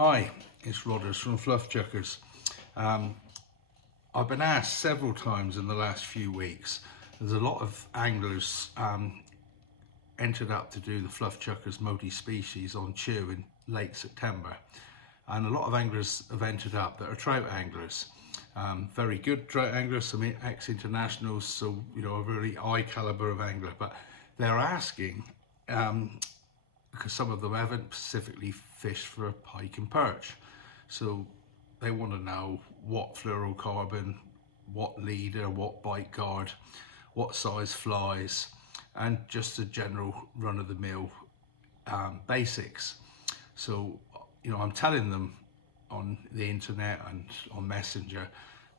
Hi, it's Rodders from Fluff Chuckers. I've been asked several times in the last few weeks. There's a lot of anglers entered up to do the Fluff Chuckers multi-species on Chew in late September, and a lot of anglers have entered up that are trout anglers. Very good trout anglers, some ex-internationals, so you know, a really high caliber of angler, but they're asking because some of them haven't specifically fished for pike and perch, so they want to know what fluorocarbon, what leader, what bite guard, what size flies, and just the general run-of-the-mill basics. So you know, I'm telling them on the internet and on Messenger,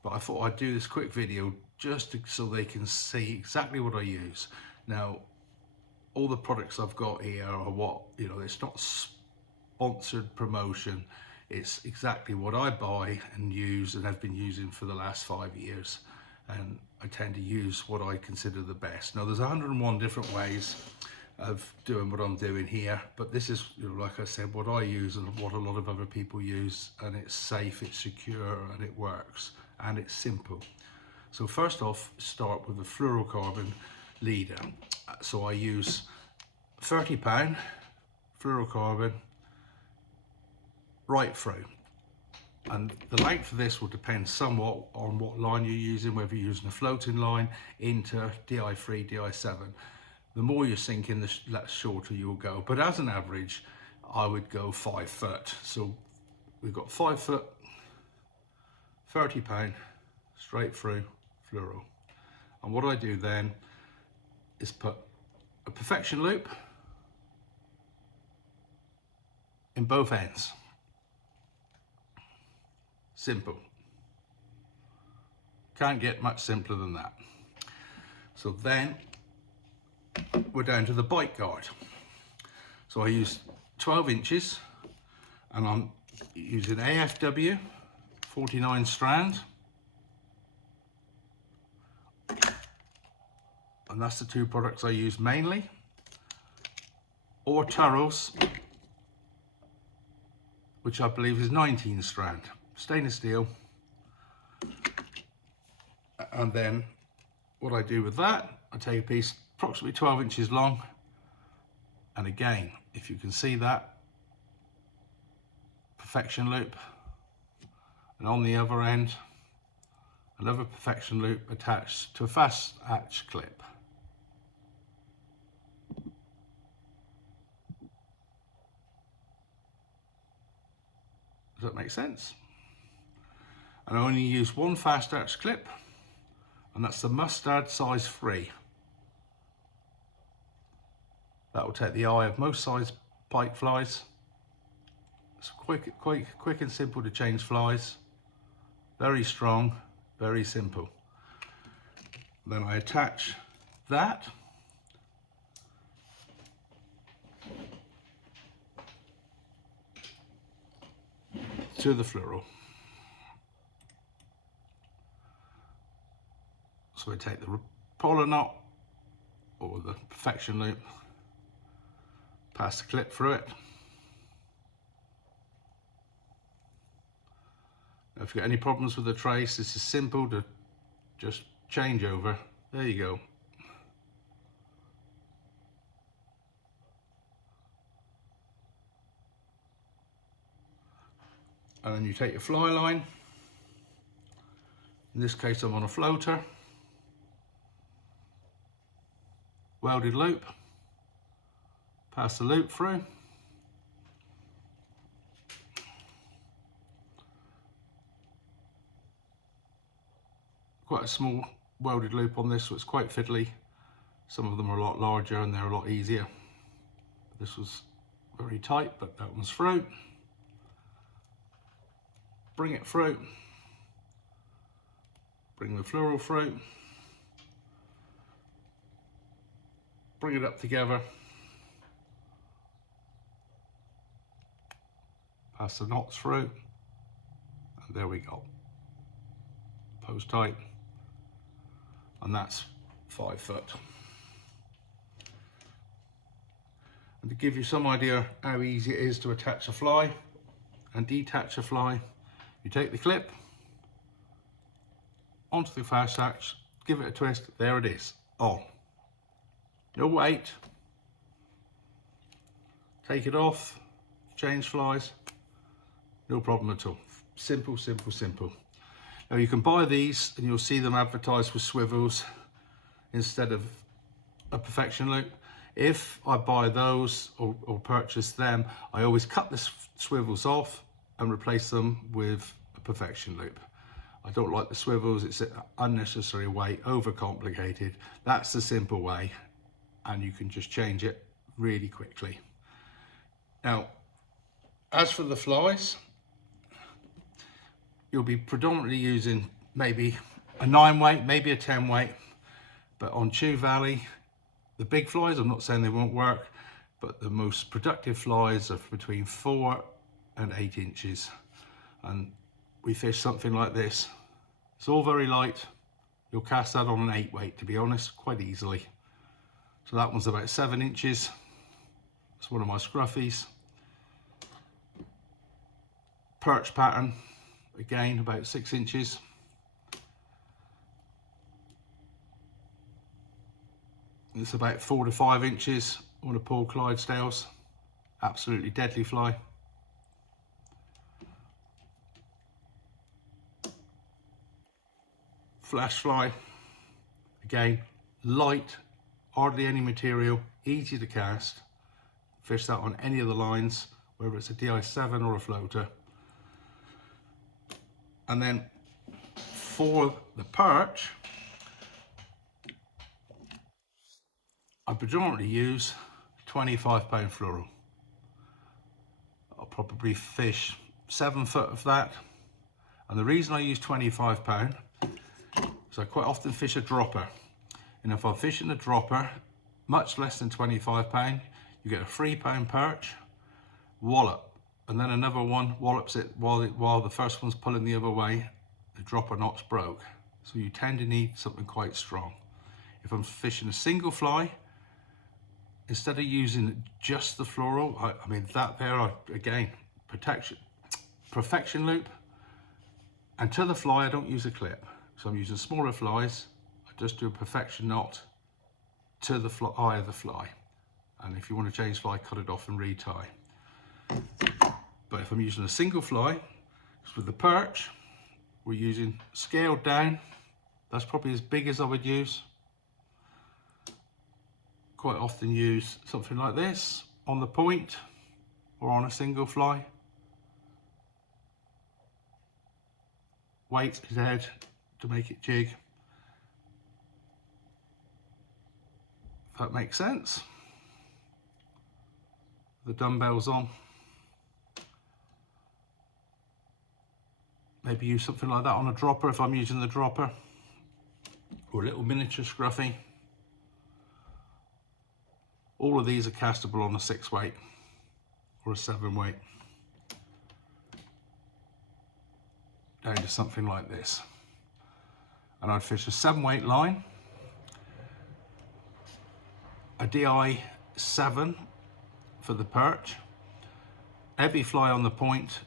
but I thought I'd do this quick video just so they can see exactly what I use. Now, all the products I've got here are what, you know, it's not sponsored promotion, it's exactly what I buy and use and have been using for the last 5 years, and I tend to use what I consider the best. Now, there's 101 different ways of doing what I'm doing here, but this is, you know, like I said, what I use and what a lot of other people use, and it's safe, it's secure, and it works, and it's simple. So first off, start with a fluorocarbon leader. So I use 30-pound fluorocarbon right through, and the length of this will depend somewhat on what line you're using, whether you're using a floating line, inter, DI3, DI7. The more you're sinking, the shorter you'll go, but as an average I would go 5 foot. So we've got 5 foot, 30-pound straight through fluoro, and what I do then is put a perfection loop in both ends. Simple. Can't get much simpler than that. So then we're down to the bite guard. So I use 12 inches and I'm using AFW 49 strand, and that's the two products I use mainly, or Turrell's, which I believe is 19 strand, stainless steel. And then what I do with that, I take a piece approximately 12 inches long, and again, if you can see that, perfection loop, and on the other end another perfection loop attached to a fast hatch clip. Does that make sense? And I only use one fast hatch clip, and that's the mustard size 3. That will take the eye of most size pike flies. It's quick and simple to change flies. Very strong, very simple. Then I attach that to the fluoro. So I take the polar knot or the perfection loop, pass the clip through it. Now, if you've got any problems with the trace, this is simple to just change over. There you go. And then you take your fly line. In this case, I'm on a floater. Welded loop. Pass the loop through. Quite a small welded loop on this, so it's quite fiddly. Some of them are a lot larger and they're a lot easier. This was very tight, but that one's through. Bring it through. Bring the fluoro through. Bring it up together. Pass the knots through. And there we go. Post tight. And that's 5 foot. And to give you some idea how easy it is to attach a fly, and detach a fly, you take the clip onto the fast hatch, give it a twist, there it is, on. No weight, take it off, change flies, no problem at all. Simple, simple, simple. Now you can buy these and you'll see them advertised with swivels instead of a perfection loop. If I buy those or purchase them, I always cut the swivels off and replace them with a perfection loop. I don't like the swivels, it's an unnecessary weight, overcomplicated. That's the simple way, and you can just change it really quickly. Now, as for the flies, you'll be predominantly using maybe a 9 weight, maybe a 10 weight, but on Chew Valley, the big flies, I'm not saying they won't work, but the most productive flies are between 4 and 8 inches. And we fish something like this. It's all very light. You'll cast that on an 8 weight, to be honest, quite easily. So that one's about 7 inches. It's one of my scruffies. Perch pattern, again, about 6 inches. It's about 4 to 5 inches on a Paul Clydesdales. Absolutely deadly fly. Flash fly, again, light, hardly any material, easy to cast. Fish that on any of the lines, whether it's a DI7 or a floater. And then for the perch, I predominantly use 25-pound fluoro. I'll probably fish 7 foot of that. And the reason I use 25-pound is I quite often fish a dropper. And if I'm fishing a dropper, much less than 25-pound, you get a 3-pound perch, wallop, and then another one wallops it while the first one's pulling the other way, the dropper knot's broke. So you tend to need something quite strong. If I'm fishing a single fly, instead of using just the fluoro, I mean that there, again, perfection loop. And to the fly, I don't use a clip. So I'm using smaller flies. I just do a perfection knot to the eye of the fly. And if you want to change fly, cut it off and retie. But if I'm using a single fly, because with the perch, we're using scaled down. That's probably as big as I would use. Quite often use something like this on the point or on a single fly. Weight is head to make it jig. If that makes sense. The dumbbells on. Maybe use something like that on a dropper if I'm using the dropper, or a little miniature scruffy. All of these are castable on a 6 weight or a 7 weight. Down to something like this. And I'd fish a 7 weight line, a DI7 for the perch, heavy fly on the point,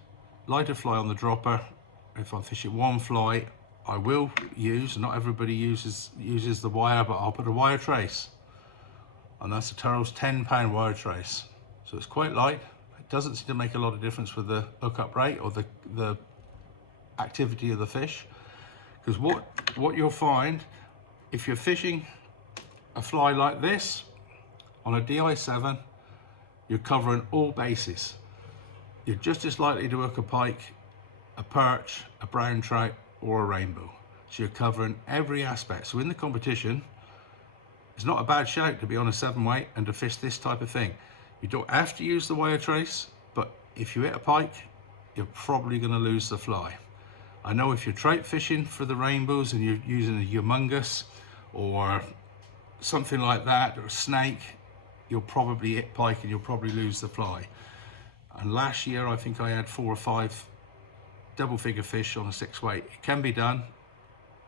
lighter fly on the dropper. If I'm fishing one fly, I will use, not everybody uses the wire, but I'll put a wire trace. And that's a Turrell's 10-pound wire trace. So it's quite light. It doesn't seem to make a lot of difference with the hookup rate or the activity of the fish. Because what you'll find, if you're fishing a fly like this on a DI7, you're covering all bases. You're just as likely to hook a pike, a perch, a brown trout, or a rainbow. So you're covering every aspect. So in the competition, it's not a bad shout to be on a 7 weight and to fish this type of thing. You don't have to use the wire trace, but if you hit a pike, you're probably going to lose the fly. I know if you're trout fishing for the rainbows and you're using a humongous or something like that, or a snake, you'll probably hit pike and you'll probably lose the fly. And last year, I think I had 4 or 5 double figure fish on a 6 weight. It can be done,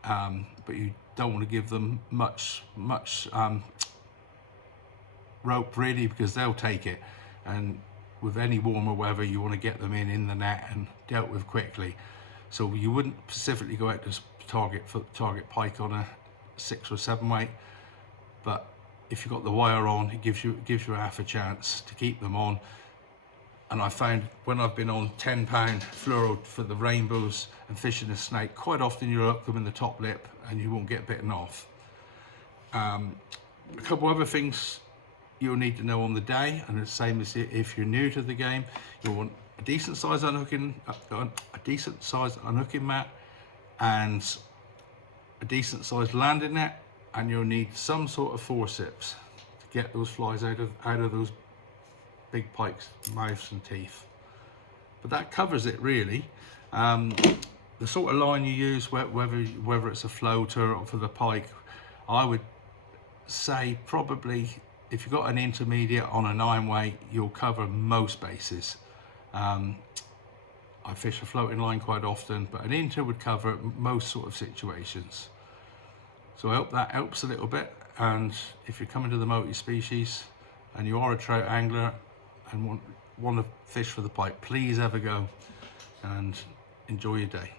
but you don't want to give them much rope really, because they'll take it. And with any warmer weather, you want to get them in the net and dealt with quickly. So you wouldn't specifically go out to target pike on a 6 or 7 weight, but if you've got the wire on, it gives you half a chance to keep them on. And I found when I've been on 10-pound fluoro for the rainbows and fishing a snake, quite often you'll hook them in the top lip and you won't get bitten off. A couple other things you'll need to know on the day, and the same as if you're new to the game, you'll want a decent size unhooking mat and a decent sized landing net, and you'll need some sort of forceps to get those flies out of those big pikes' mouths and teeth. But that covers it really. The sort of line you use, whether it's a floater or for the pike, I would say probably if you've got an intermediate on a 9 weight, you'll cover most bases. I fish a floating line quite often, but an inter would cover most sort of situations. So I hope that helps a little bit. And if you're coming to the multi-species and you are a trout angler and want to fish for the pike, please have a go and enjoy your day.